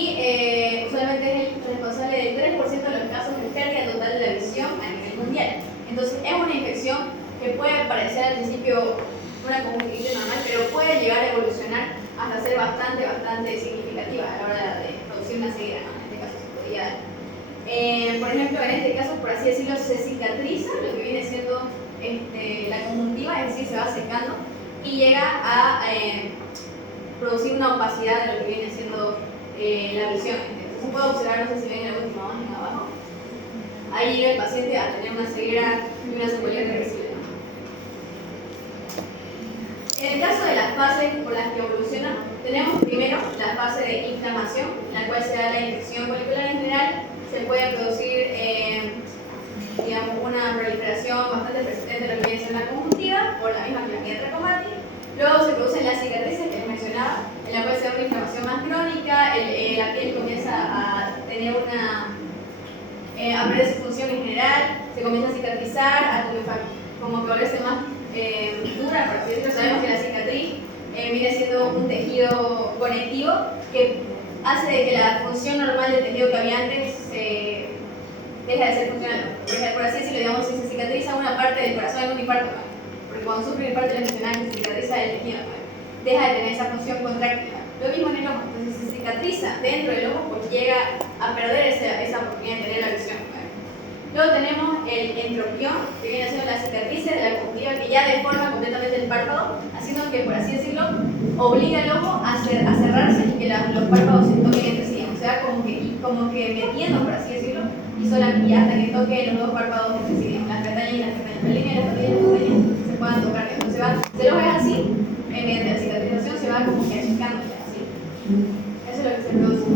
usualmente es el responsable del 3% de los casos de pérdida total de la visión a nivel mundial. Entonces es una infección que puede parecer al principio una conjuntivitis normal, pero puede llegar a evolucionar hasta ser bastante significativa a la hora de producir una ceguera, ¿no? En este caso se podría dar. Por ejemplo, en este caso, por así decirlo, se cicatriza lo que viene siendo la conjuntiva, es decir, se va secando y llega a producir una opacidad de lo que viene siendo la visión. Entonces se puede observar, no sé si ven en la última imagen abajo, ahí llega el paciente a tener una ceguera y una secuela irreversible. En el caso de las fases por las que evoluciona, tenemos primero la fase de inflamación, en la cual se da la infección folicular en general. Se puede producir digamos, una proliferación bastante persistente de lo que viene siendo la conjuntiva por la misma Chlamydia trachomatis. Luego se producen las cicatrices que les mencionaba, en la cual se da una inflamación más crónica, la piel comienza a tener a perder su función en general, se comienza a cicatrizar, como que volverse más dura, por así decirlo. Sabemos que la cicatriz viene siendo un tejido conectivo que hace de que la función normal del tejido que había antes deja de ser funcional. Por así decirlo, digamos, si se cicatriza una parte del corazón en un infarto, ¿no? Porque cuando sufre un infarto emocional se cicatriza el tejido, ¿no? Deja de tener esa función contráctil. Lo mismo en el ojo, entonces si se cicatriza dentro del ojo, pues llega a perder esa oportunidad de tener la visión, ¿no? Luego tenemos el entropión, que viene siendo la cicatriz de la conjuntiva que ya deforma completamente el párpado, haciendo que, por así decirlo, obliga al ojo a cerrarse y que los párpados se toquen entre sí. O sea, como que metiendo, por así decirlo, y hasta que toque los dos párpados entre sí, las pestañas y las pestañas. La línea de las pestañas y las pestañas se puedan tocar. Entonces se los ve así, mediante la cicatrización se va como que achicando ya, así. Eso es lo que se produce.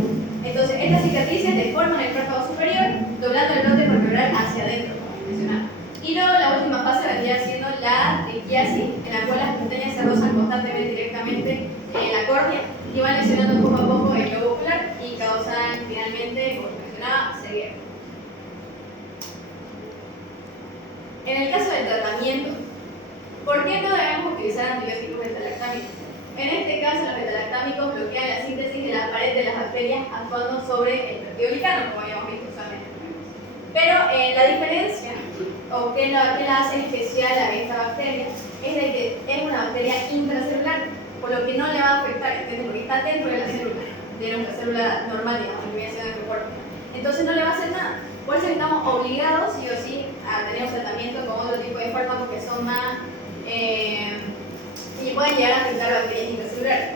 Entonces, estas cicatrices deforman el párpado superior, doblando el brote palpebral hacia adentro, como mencionaba. Y luego la última fase vendría siendo la triquiasis, en la cual las pestañas se rozan constantemente directamente en la córnea y van lesionando poco a poco el globo ocular y causan finalmente, como mencionaba, ceguera. En el caso del tratamiento, ¿por qué no debemos utilizar antibióticos beta-lactámicos? En este caso, los beta-lactámicos bloquean la síntesis de la pared de las bacterias actuando sobre el peptidoglicano, como habíamos visto usualmente. Pero la diferencia, o qué la hace especial a esta bacteria, es de que es una bacteria intracelular, por lo que no le va a afectar, ¿entiendes? Porque está dentro de la célula, de nuestra célula normal, digamos, que viene siendo nuestro cuerpo. Entonces no le va a hacer nada. Por eso estamos obligados, sí o sí, a tener un tratamiento con otro tipo de fármacos que son más y pueden llegar a afectar bacterias intracelulares.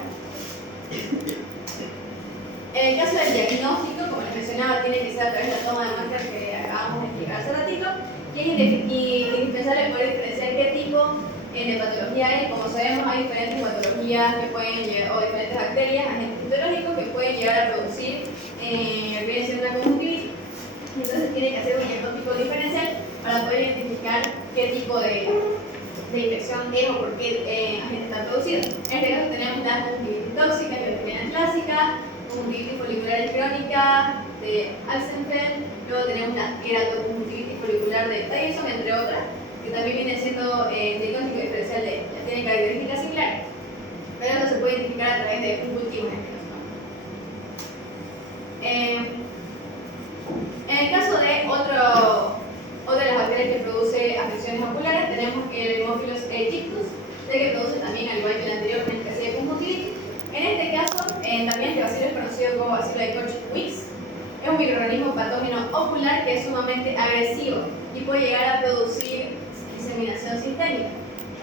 En el caso del diagnóstico, como les mencionaba, tiene que ser a través de la toma de muestras que acabamos de explicar hace ratito, y es indispensable poder diferenciar qué tipo de patología hay. Como sabemos, hay diferentes patologías que pueden llegar, o diferentes bacterias, agentes fisiológicos que pueden llegar a producir viene siendo una conjuntivitis. Entonces tiene que hacer un diagnóstico diferencial para poder identificar qué tipo de infección es o por qué agente está producido. En este caso tenemos la conjuntivitis tóxica, que es la clásica, conjuntivitis folicular crónica de Axenfeld, luego tenemos la queratoconjuntivitis folicular de Tyson, entre otras, que también viene siendo diagnóstico diferencial tienen características similares, pero eso se puede identificar a través de un cultivo en este caso. En el caso de otra de las bacterias que produce afecciones oculares, tenemos el Haemophilus aegyptus, que produce también, al igual que el anterior, una especie de conjuntivitis. En este caso, también este bacilo es conocido como bacilo de Koch-Weeks. Es un microorganismo patógeno ocular que es sumamente agresivo y puede llegar a producir diseminación sistémica.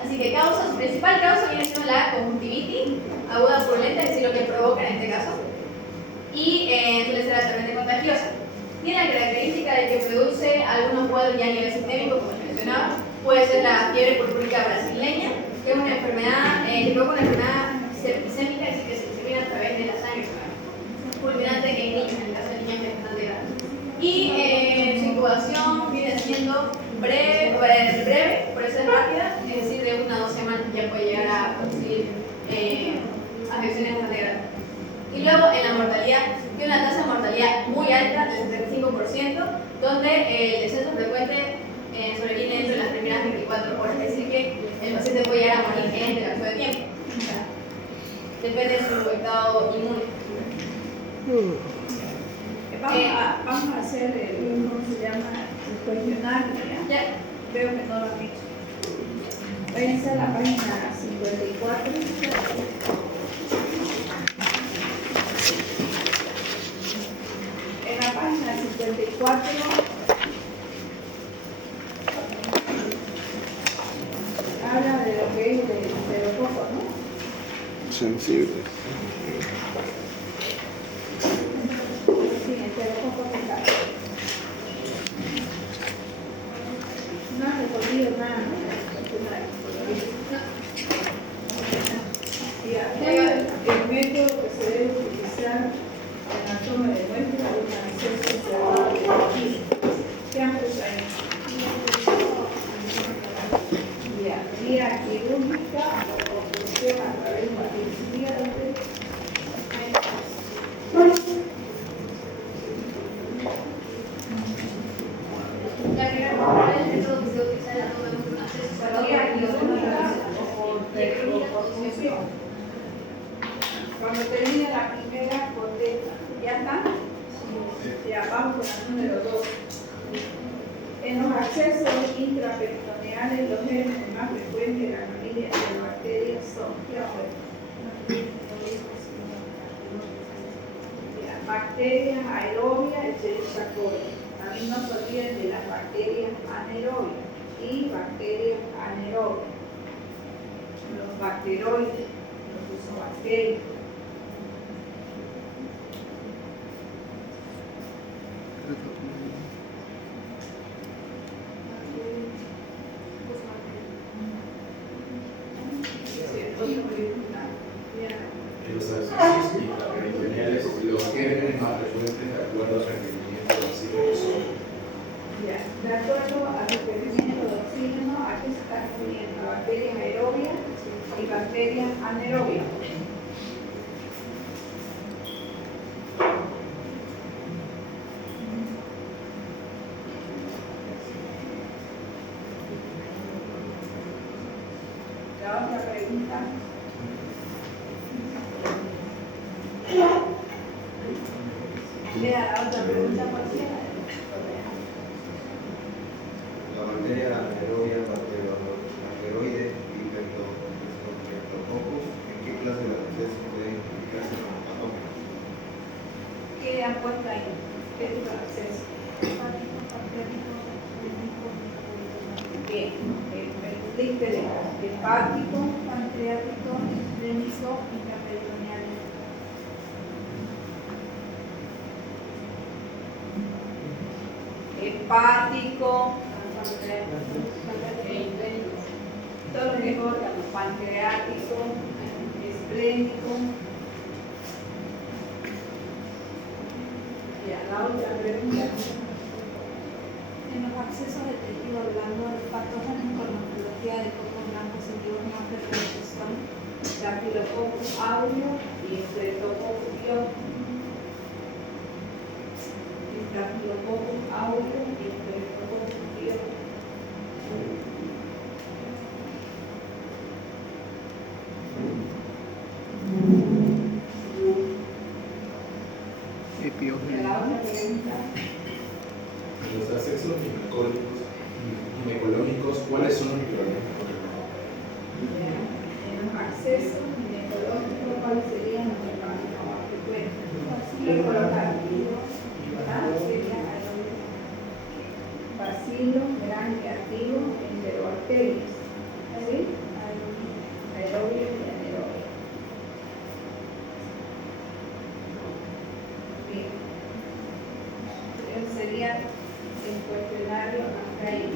Así que su principal causa viene siendo la conjuntivitis aguda purulenta, es decir, lo que provoca en este caso, y suele ser altamente contagiosa. Tiene la característica de que produce algunos cuadros ya a nivel sistémico, como les mencionaba. Puede ser la fiebre purpúrica brasileña, que es una enfermedad que provoca una enfermedad septicémica, es decir, que se disemina a través de la sangre, fulminante en niños, en el caso de niños bastante grandes. Y su incubación viene siendo breve, por eso es rápida, es decir, de 1 a 2 semanas ya puede llegar a producir afecciones bastante grandes. Y luego en la mortalidad, tiene una tasa de mortalidad muy alta, del 75%, donde el descenso frecuente sobreviene dentro de las primeras 24 horas, es decir, que el paciente puede llegar a morir en el lapso de tiempo. O sea, depende de su estado inmune. Vamos a hacer ¿cómo se llama? El cuestionario, ¿ya? Veo que no lo han hecho. Váyanse a la página 54. En la página 54 habla de lo que es de los focos, ¿no? Sensible. Sí, entre los focos de acá. No has recorrido nada, ¿no? El método que se debe utilizar en la toma de muestra de una anestesia cerrada de tejido. ¿Qué han puesto ahí? Vía quirúrgica o operación a través de una cirugía. La primera pregunta es el método que se utiliza en la toma de un acceso cerrado Vía y quirúrgica o punción. Cuando termine la primera, contesta. ¿Ya está? Ya vamos con el número 2. En los accesos intraperitoneales, los gérmenes más frecuentes de la familia de bacterias son las bacterias aerobias, Escherichia coli. También no se olviden de las bacterias anaerobias y bacterias anaerobias. Los bacteroides, los usuarios. bacterias. Los abscesos y las peritoneales, los que vienen más frecuentes de acuerdo al requerimiento de oxígeno. Ya, de acuerdo al requerimiento de oxígeno, ¿a qué se está refiriendo? Bacterias aerobias y bacterias anaerobias. La otra pregunta. Lea la otra pregunta cualquiera. La bacteria anaerobia bacteroide y Streptococcus, ¿en qué clase de absceso puede implicarse como patógeno? ¿Qué han puesto ahí? ¿Qué tipo de acceso? Bien, el link de hepático, pancreático, esplénico y peritoneal. Hepático, todo lo que es órgano, pancreático, esplénico. Ya, la otra pregunta. En los accesos de tejido blando, los patógenos con morfología de cocos blancos positivos más frecuentes son Staphylococcus aureus y Streptococcus pyogenes. Staphylococcus aureus y Streptococcus pyogenes. La otra pregunta. Los accesos ginecológicos, ¿cuáles son los microorganismos? En los accesos ginecológicos, ¿cuáles serían los microorganismos más frecuentes? Bacilo colocativos, bacilo, gran negativo, enterobacterias. ¿Sí? Aerobio y anaerobio. Bien. Sería el cuestionario acá ahí.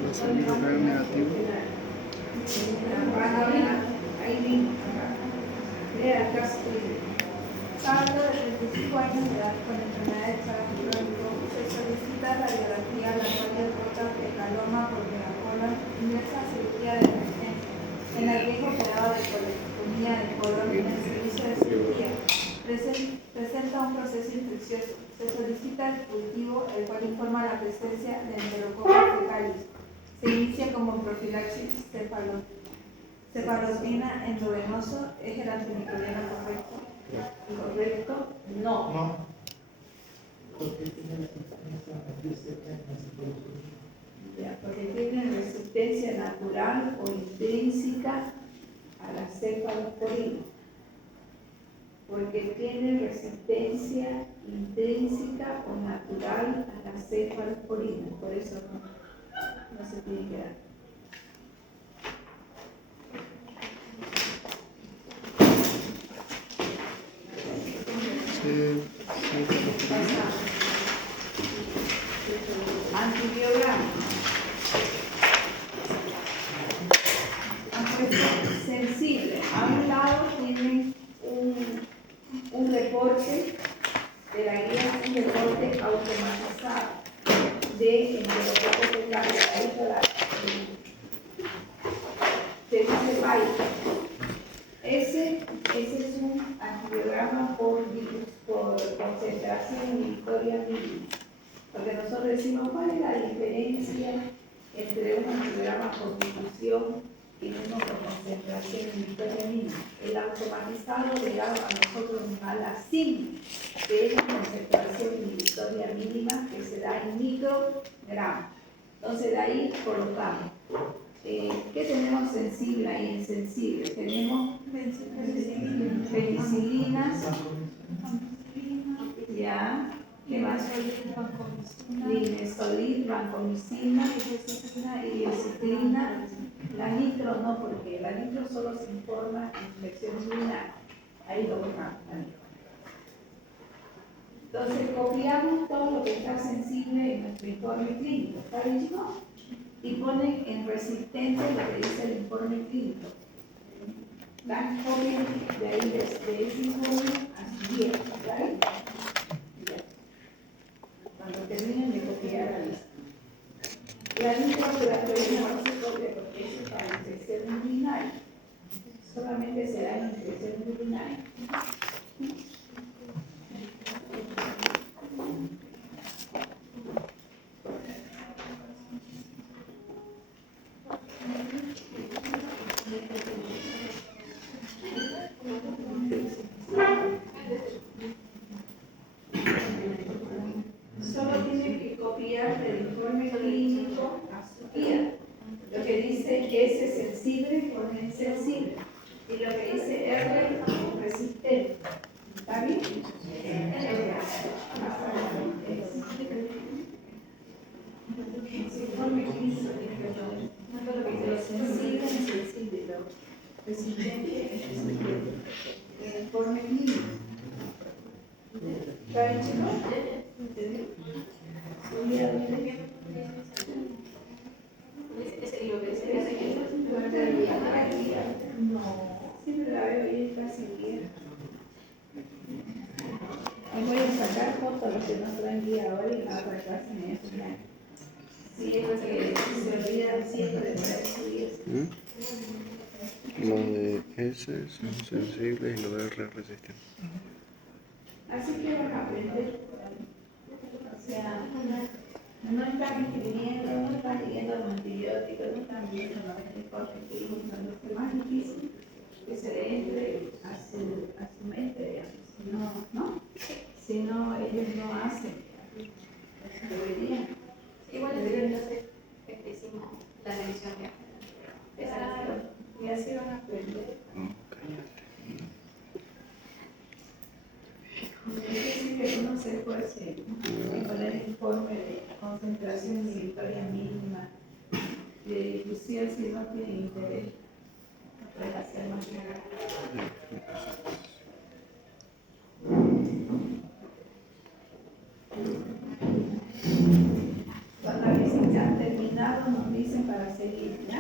Ahí mismo, acá. Lea el caso tuyo. Pablo, de 35 años de edad, con enfermedad de Chagas crónico, se solicita radiografía laboral rota fecaloma porque la colon ingresa a cirugía de emergencia. En el viejo operado de colectomía de colon en el servicio de cirugía. Presenta un proceso infeccioso. Se solicita el cultivo, el cual informa la presencia de Enterococcus fecalis. Se inicia como profilaxis cefalotina endovenoso. ¿Es el antimicrobiano correcto? ¿Correcto? No. Ya, porque tiene resistencia natural o intrínseca a la cefalosporina. Porque tiene resistencia intrínseca o natural a la cefalosporina. Por eso no se tiene que dar. Antibiograma. Sensible. A un lado tienen un reporte de la guía, un reporte automatizado de Enterococcus fecalis. Ahí está la se dice Python. Ese es un antibiograma por concentración inhibitoria mínima. Porque nosotros decimos, ¿cuál es la diferencia entre un antibiograma por difusión y uno por concentración inhibitoria mínima? El automatizado le da a nosotros a la SIM, que es la concentración inhibitoria mínima que se da en microgramos. Entonces de ahí colocamos. ¿Qué tenemos sensible ahí? Insensible. Tenemos penicilinas, ya, ¿qué más? Linezolid, vancomicina, idiociclina. La nitro no, porque la nitro solo se informa en infección urinaria. Ahí lo vamos a poner. Entonces copiamos todo lo que está sensible en nuestro informe clínico, ¿está bien, no? Y ponen en resistente lo que dice el informe clínico. Dan copia de ahí, de ese informe a su viejo, ¿está bien? Ya. Cuando terminen de copiar la lista. La lista de la teoría no se copia porque eso es para impresión urinaria. Solamente se da en impresión urinaria. Solo tiene que copiar del informe clínico a su guía. Lo que dice S sensible con el sensible. Y lo que dice R resistente. ¿Está bien? Informe clínico no lo que dice lo sensible es sensible, lo resistente es resistente. El informe clínico. ¿Está bien, chicos? ¿Entendió? Ese libro que dice que hace que no, siempre la veo ahí casi guía. Ahí voy a sacar fotos a los que no traen guía ahora y la otra clase me enseñan. Sí, es que se olvidan siempre de traer su guía. Lo de S son sensibles y lo de R resistentes. Así que van a aprender. O sea, no están escribiendo, no están leyendo los antibióticos, no están viendo los antibióticos, lo que más difícil que se le entre a su mente, digamos. Si no, ellos no hacen. Deberían. igual debería ser hicimos la revisión de esa lección. Y así van a aprender. Es decir, que uno se fuese con el informe de concentración inhibitoria mínima, de difusión si no tiene interés, no puede hacer más nada. Cuando dicen que han terminado, nos dicen para seguir, ¿ya?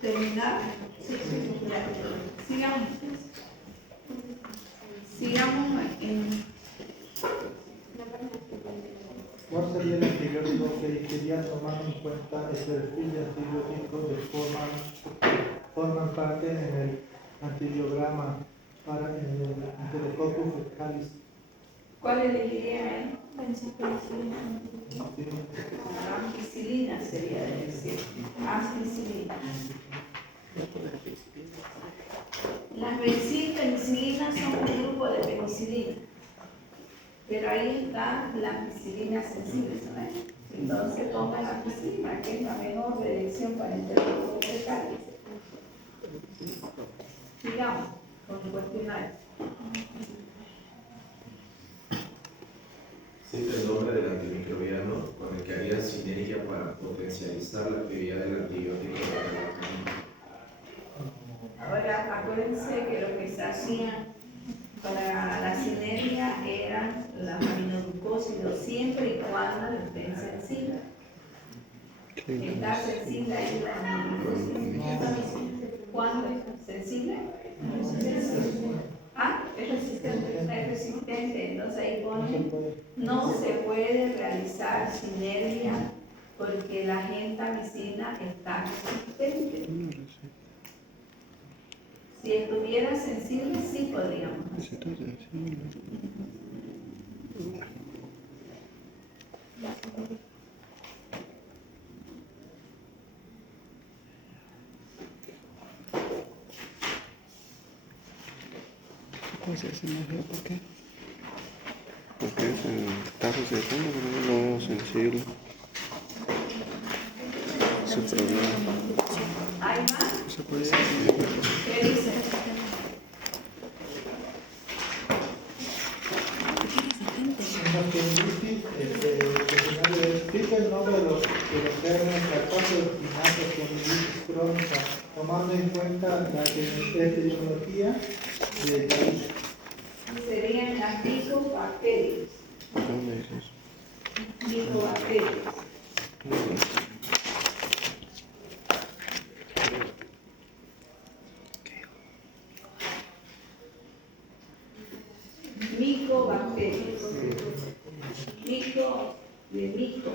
Terminar. Sigamos. Sigamos en. ¿Cuál sería el antibiótico que elegiría tomando en cuenta el perfil de antibióticos que forman parte en el antibiograma para el Enterococcus fecalis? ¿Cuál elegirían ahí? Sí. Ampicilina sería de decir. Ampicilina. Las penicilinas son un grupo de penicilina. Pero ahí está la ampicilina sensible, ¿sabes? Entonces pongan la ampicilina, que es la mejor predicción para el Enterococcus fecalis. Sigamos con el cuestionario. Cita el nombre del antimicrobiano con el que haría sinergia para potencializar la actividad del antibiótico de la Ahora, acuérdense que lo que se hacía para la sinergia eran las aminoglucósidos siempre y cuando estén sensibles. ¿Está sensible ahí cuando es sensible? Ah, es resistente, entonces ahí pone, no se puede realizar sinergia porque la gentamicina está resistente. Si estuviera sensible, sí podríamos. Pues ese no sé por qué. Porque está recetando, pero no lo veo sensible. Ese problema. ¿Hay más? Se puede decir. ¿Qué dice? Hematoiditis, explica el nombre de los gérmenes fracaso de espinazo con hematoiditis crónica, tomando en cuenta la epidemiología de país. Serían las micobacterias. ¿Dónde dices? Micobacterias. Micobacterias. Mico de mico.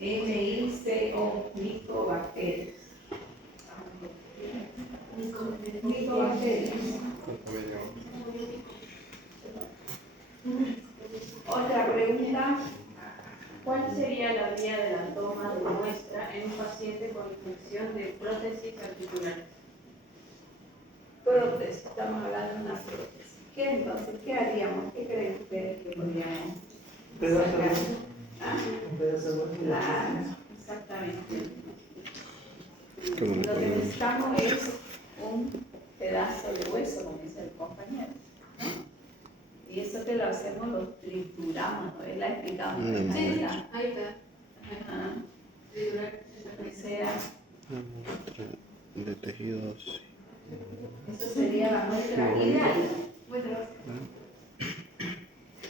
M-I-C-O. Micobacterias. Micobacterias. Otra pregunta. ¿Cuál sería la vía de la toma de muestra en un paciente con infección de prótesis articulares? Prótesis, estamos hablando de una prótesis. ¿Qué entonces? ¿Qué haríamos? ¿Qué creen ustedes que podríamos sacar? ¿Ah? Claro, exactamente. Lo que necesitamos es un pedazo de hueso, como dice el compañero, ¿no? Y eso que lo hacemos, lo trituramos, ¿no? Él ha explicado. Sí, ahí está. Ajá. Triturar. O sea, De tejidos. eso sería la muestra ideal.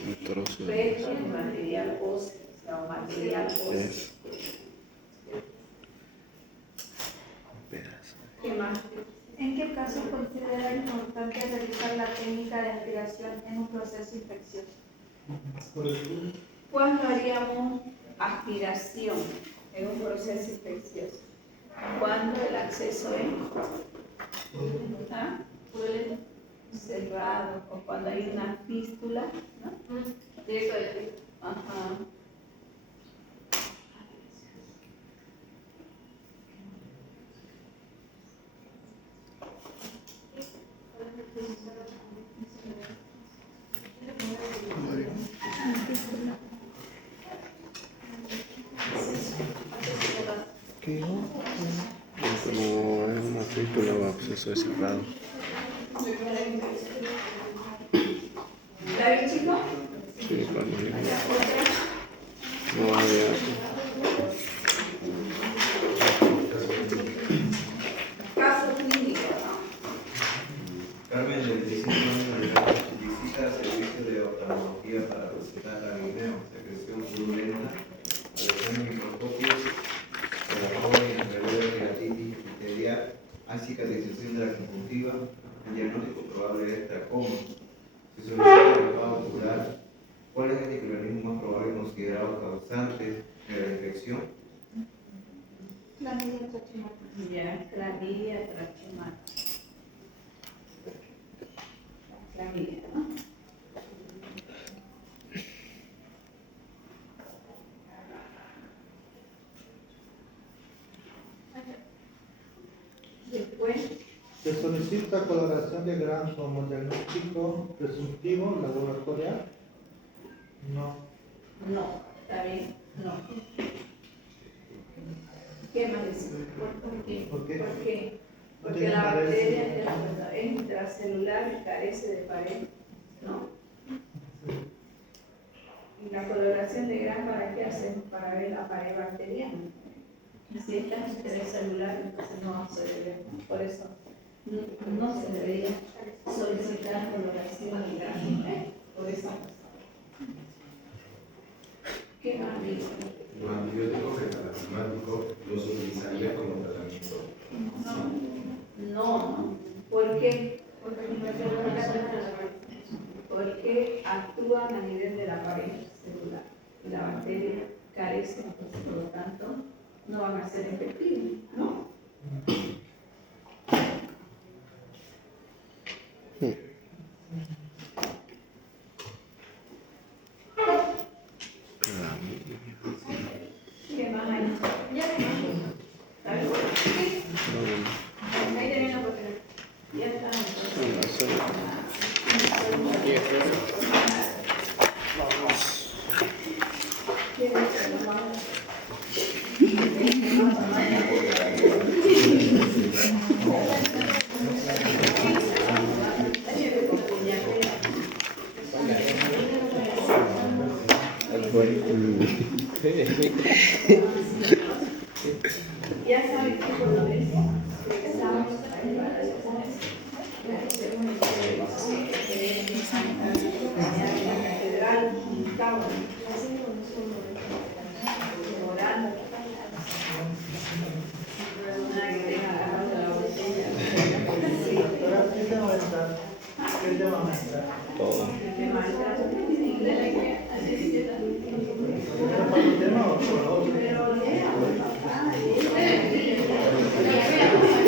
Un trozo Resto de material óseo, o sea, material óseo. es un pedazo. ¿Qué más? ¿En qué caso considera importante realizar la técnica de aspiración en un proceso infeccioso? ¿Cuándo haríamos aspiración en un proceso infeccioso? ¿Cuándo el acceso es cerrado o cuando hay una fístula, ¿no? Directo del piso. Ajá. ¿Qué? Como es una fístula o absceso es cerrado. ¿La ven, chicos? Sí, cuando ¿La otra? no había. Caso clínico, ¿no? Carmen, de 25 años de edad, visita servicio de oftalmología para recetar larineo, secreción purulenta, lesiones microscopios, de la joven en revés de queratitis epitelial, hay cicatrización de la conjuntiva, el diagnóstico probable es tracoma. Se solicita el lavado ocular. ¿Cuál es el microorganismo más probable considerado causante de la infección? Clamidia trachomatis. Ya, clamidia trachomatis. Clamidia, ¿no? Después, Se solicita coloración de Gram como diagnóstico presuntivo laboratorial. No. no, está bien, no. ¿Qué más decimos? ¿Por qué? ¿Por qué? ¿Por qué? No Porque tiene la pared. bacteria es intracelular y carece de pared, ¿no? Y la coloración de Gram, ¿para qué hacemos? Para ver la pared bacteriana. Si está intracelular, entonces no vamos a ver. Por eso no se debería solicitar coloración de Gram, por esa razón. ¿Qué más dice? los antibióticos fetalacemáticos los utilizaría como tratamiento. No. ¿Por qué? Porque actúan a nivel de la pared celular y la bacteria carece, por lo tanto, no van a ser efectivos, ¿no? ¿Qué más hay? ¿Algo? Sí. Ahí tenés la oportunidad. Ya está. Ya saben qué color es. Estamos la catedral pintaba morando. Nada que tenga la mano de la botella. Pero ¿qué te va a estar? ¿Qué te va a estar? Todo. ¿Qué más? De la que ¿Pero para el tema o por otro? pero lea, papá,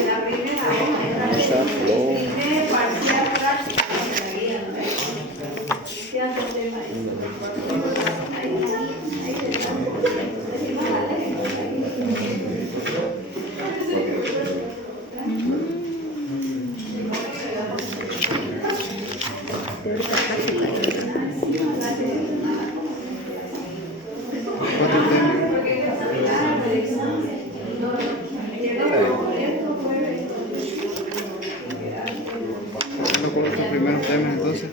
la primera hoja es la primer parcial práctico de la guía. ¿Qué hace el tema? Ahí está, ahí está. Así no la leen. ¿No con los primeros temas entonces?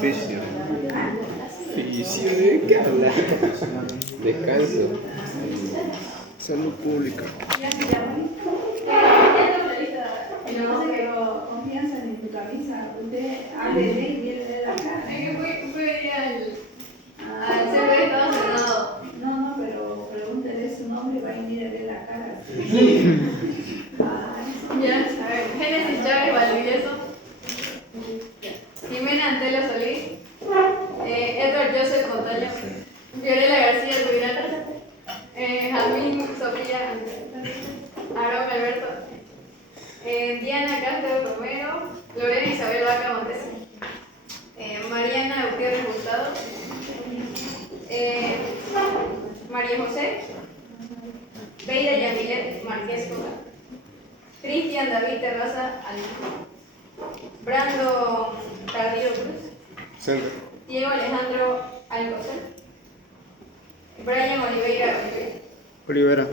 Fisio. Fisio, ¿de qué habla? Descanso. Salud pública. Pero confianza en tu camisa. Usted hable de y viene de la cara. Fui al centro de Estado cerrado. No, pero pregúntele su nombre y va y mírele la cara. Ya, a ver, Génesis Chávez Valdivieso, Jimena Antelo Solís, Edward Joseph Montaño, Fiorella García Tubirata, Jazmín Sofía, Aarón Alberto, Diana Castro Romero, Lorena Isabel Vaca Montes, Mariana Gutiérrez Gustavo, María José, Beida Yamilet Marqués Coca, Cristian David Terraza Alonso, Brando Tardío Cruz, Diego Alejandro Alcocer, Brian Oliveira Olivera.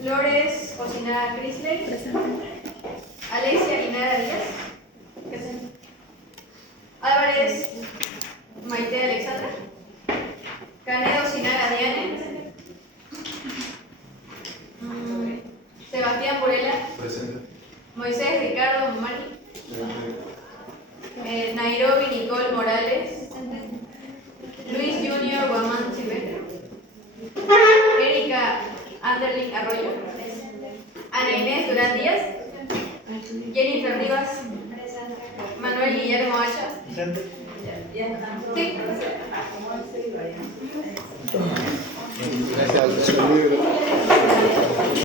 Flores Cocinada Crisley, Alexia Inara Díaz, Álvarez Maite Alexandra, Canedo Sinaga Diane, Sebastián Burela, Presente. Moisés Ricardo Mari, Nairobi Nicole Morales, Luis Junior Guamán Chivetro, Erika Anderling Arroyo, Ana Inés Durán Díaz, Jennifer Rivas, Manuel Guillermo Hacha. Ya están todos. Sí. Acomódense y vayan. Salud.